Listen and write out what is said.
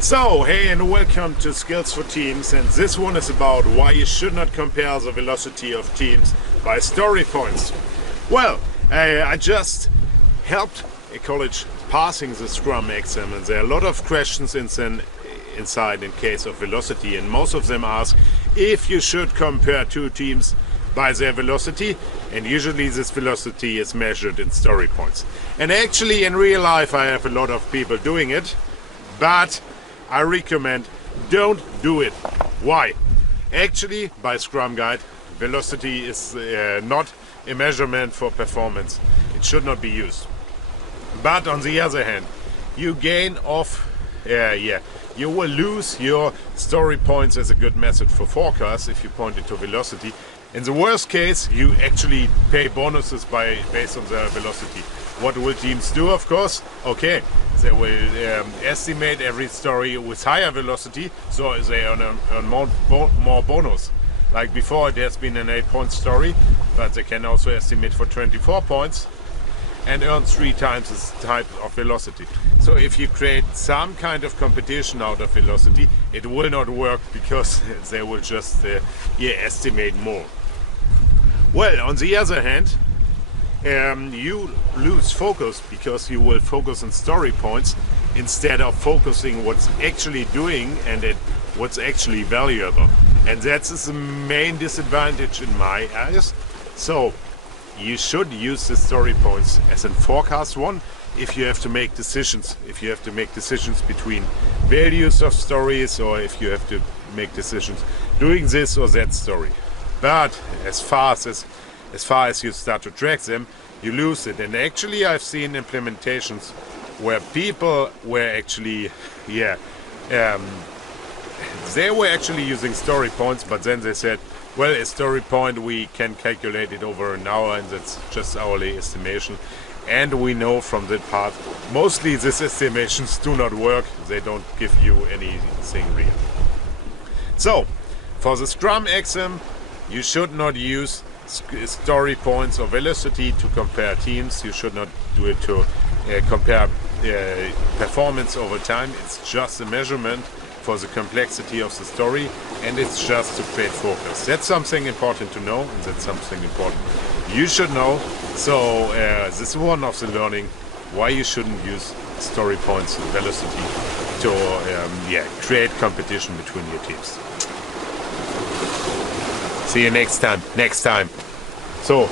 So, hey and welcome to Skills for Teams, and this one is about why you should not compare the velocity of teams by story points. Well, I just helped a college passing the Scrum exam, and there are a lot of questions inside in case of velocity, and most of them ask if you should compare two teams by their velocity, and usually this velocity is measured in story points. And actually in real life I have a lot of people doing it, but I recommend don't do it. Why? Actually, by Scrum Guide, velocity is not a measurement for performance. It should not be used. But on the other hand, you gain off, you will lose your story points as a good method for forecast if you point it to velocity. In the worst case, you actually pay bonuses based on the velocity. What will teams do, of course? Okay, they will estimate every story with higher velocity, so they earn more bonus. Like before, it has been an 8-point story, but they can also estimate for 24 points and earn 3 times this type of velocity. So if you create some kind of competition out of velocity, it will not work because they will just estimate more. Well, on the other hand, you lose focus because you will focus on story points instead of focusing what's actually doing and what's actually valuable. And that's the main disadvantage in my eyes. So you should use the story points as a forecast one if you have to make decisions. If you have to make decisions between values of stories, or if you have to make decisions doing this or that story. But as far as you start to track them, you lose it. And actually I've seen implementations where people were actually they were actually using story points, but then they said, well, a story point we can calculate it over an hour and that's just hourly estimation. And we know from that part mostly these estimations do not work. They don't give you anything real. So for the Scrum exam, you should not use story points or velocity to compare teams. You should not do it to compare performance over time. It's just a measurement for the complexity of the story, and it's just to create focus. That's something important to know, and that's something important you should know. So this is one of the learning why you shouldn't use story points and velocity to create competition between your teams. See you next time. So